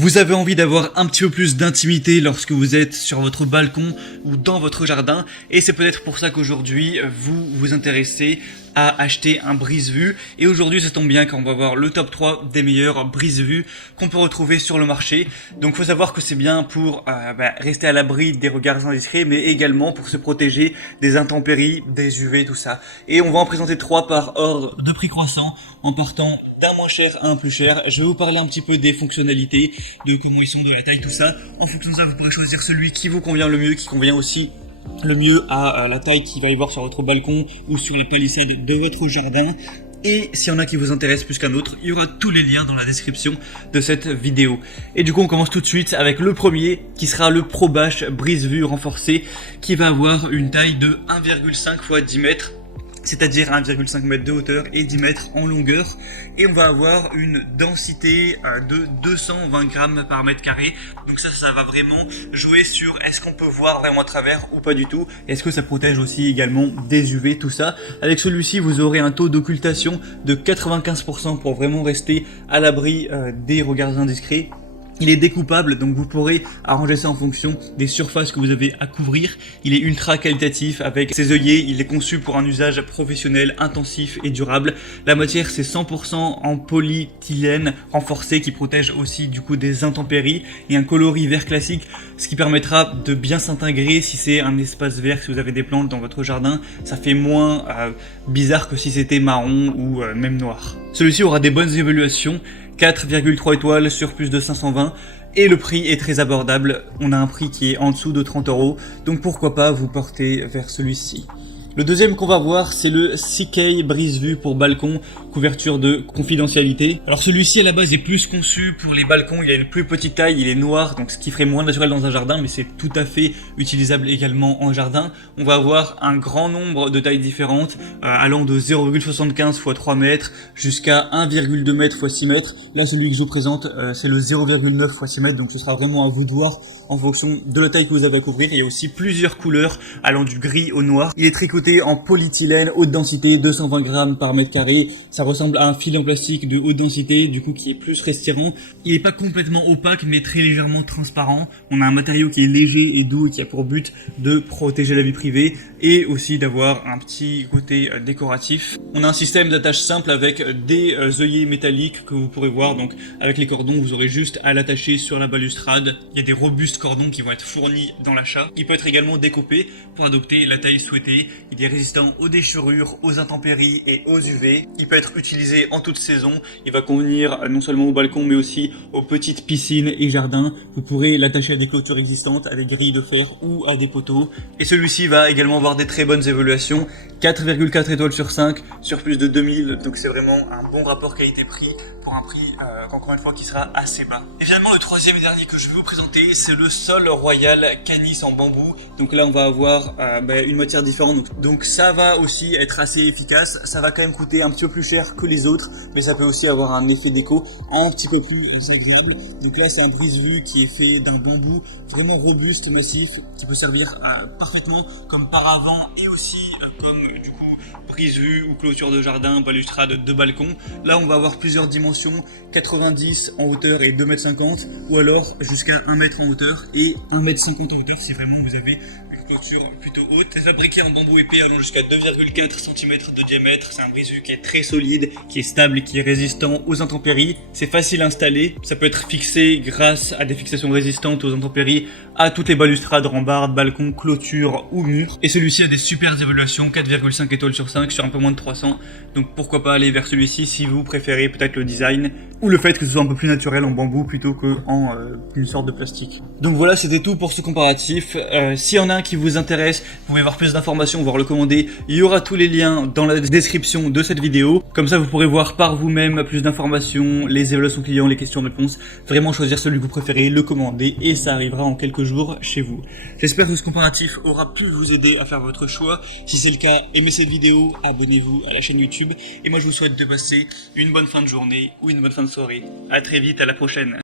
Vous avez envie d'avoir un petit peu plus d'intimité lorsque vous êtes sur votre balcon ou dans votre jardin, et c'est peut-être pour ça qu'aujourd'hui vous vous intéressez à acheter un brise-vue. Et aujourd'hui ça tombe bien car on va voir le top 3 des meilleurs brise-vue qu'on peut retrouver sur le marché. Donc faut savoir que c'est bien pour rester à l'abri des regards indiscrets, mais également pour se protéger des intempéries, des UV, tout ça. Et on va en présenter 3 par ordre de prix croissant, en partant d'un moins cher à un plus cher. Je vais vous parler un petit peu des fonctionnalités, de comment ils sont, de la taille, tout ça. En fonction de ça, vous pourrez choisir celui qui vous convient le mieux, qui convient aussi le mieux à la taille qu'il va y avoir sur votre balcon ou sur la palissade de votre jardin. Et s'il y en a qui vous intéressent plus qu'un autre, il y aura tous les liens dans la description de cette vidéo. Et du coup, on commence tout de suite avec le premier, qui sera le ProBash brise-vue renforcé, qui va avoir une taille de 1,5 x 10 mètres. C'est-à-dire 1,5 m de hauteur et 10 mètres en longueur. Et on va avoir une densité de 220 grammes par mètre carré. Donc ça va vraiment jouer sur est-ce qu'on peut voir vraiment à travers ou pas du tout. Est-ce que ça protège aussi également des UV, tout ça. Avec celui-ci, vous aurez un taux d'occultation de 95% pour vraiment rester à l'abri des regards indiscrets. Il est découpable, donc vous pourrez arranger ça en fonction des surfaces que vous avez à couvrir. Il est ultra qualitatif avec ses œillets, il est conçu pour un usage professionnel, intensif et durable. La matière c'est 100% en polyéthylène renforcé qui protège aussi du coup des intempéries et un coloris vert classique, ce qui permettra de bien s'intégrer si c'est un espace vert, si vous avez des plantes dans votre jardin. Ça fait moins bizarre que si c'était marron ou même noir. Celui-ci aura des bonnes évaluations. 4,3 étoiles sur plus de 520 et le prix est très abordable, on a un prix qui est en dessous de 30 €, donc pourquoi pas vous porter vers celui-ci. Le deuxième qu'on va voir, c'est le CK brise-vue pour balcon, couverture de confidentialité. Alors celui-ci à la base est plus conçu pour les balcons, il a une plus petite taille, il est noir, donc ce qui ferait moins naturel dans un jardin, mais c'est tout à fait utilisable également en jardin. On va avoir un grand nombre de tailles différentes, allant de 0,75 x 3 mètres jusqu'à 1,2 m x 6 mètres. Là celui que je vous présente, c'est le 0,9 x 6 mètres, donc ce sera vraiment à vous de voir en fonction de la taille que vous avez à couvrir. Il y a aussi plusieurs couleurs allant du gris au noir. Il est tricoté en polyéthylène haute densité, 220 grammes par mètre carré. Ça ressemble à un filet en plastique de haute densité, du coup qui est plus respirant. Il n'est pas complètement opaque mais très légèrement transparent. On a un matériau qui est léger et doux et qui a pour but de protéger la vie privée et aussi d'avoir un petit côté décoratif. On a un système d'attache simple avec des œillets métalliques que vous pourrez voir. Donc avec les cordons, vous aurez juste à l'attacher sur la balustrade. Il y a des robustes cordons qui vont être fournis dans l'achat. Il peut être également découpé pour adopter la taille souhaitée. Il est résistant aux déchirures, aux intempéries et aux UV. Il peut être utilisé en toute saison. Il va convenir non seulement au balcon mais aussi aux petites piscines et jardins. Vous pourrez l'attacher à des clôtures existantes, à des grilles de fer ou à des poteaux. Et celui-ci va également avoir des très bonnes évaluations. 4,4 étoiles sur 5 sur plus de 2000. Donc c'est vraiment un bon rapport qualité-prix pour un prix encore une fois qui sera assez bas. Et finalement le troisième et dernier que je vais vous présenter, c'est le Sol Royal Canis en bambou. Donc là on va avoir une matière différente, donc ça va aussi être assez efficace. Ça va quand même coûter un petit peu plus cher que les autres, mais ça peut aussi avoir un effet déco un petit peu plus agréable. Donc là c'est un brise-vue qui est fait d'un bambou vraiment robuste, massif, qui peut servir parfaitement comme paravent et aussi comme du coup brise-vue ou clôture de jardin, balustrade de balcon. Là on va avoir plusieurs dimensions, 90 en hauteur et 2,50 m, ou alors jusqu'à 1 m en hauteur et 1,50 m en hauteur si vraiment vous avez clôture plutôt haute. C'est fabriqué en bambou épais allant jusqu'à 2,4 cm de diamètre. C'est un brise-vue qui est très solide, qui est stable, qui est résistant aux intempéries. C'est facile à installer. Ça peut être fixé grâce à des fixations résistantes aux intempéries à toutes les balustrades, rambardes, balcons, clôtures ou murs. Et celui-ci a des super évaluations, 4,5 étoiles sur 5 sur un peu moins de 300. Donc pourquoi pas aller vers celui-ci si vous préférez peut-être le design ou le fait que ce soit un peu plus naturel en bambou plutôt qu'en une sorte de plastique. Donc voilà, c'était tout pour ce comparatif. S'il y en a un qui vous intéresse, vous pouvez voir plus d'informations, voir le commander. Il y aura tous les liens dans la description de cette vidéo. Comme ça, vous pourrez voir par vous-même plus d'informations, les évaluations clients, les questions-réponses. Vraiment choisir celui que vous préférez, le commander et ça arrivera en quelques jours chez vous. J'espère que ce comparatif aura pu vous aider à faire votre choix. Si c'est le cas, aimez cette vidéo, abonnez-vous à la chaîne YouTube. Et moi, je vous souhaite de passer une bonne fin de journée ou une bonne fin de soirée. À très vite, à la prochaine.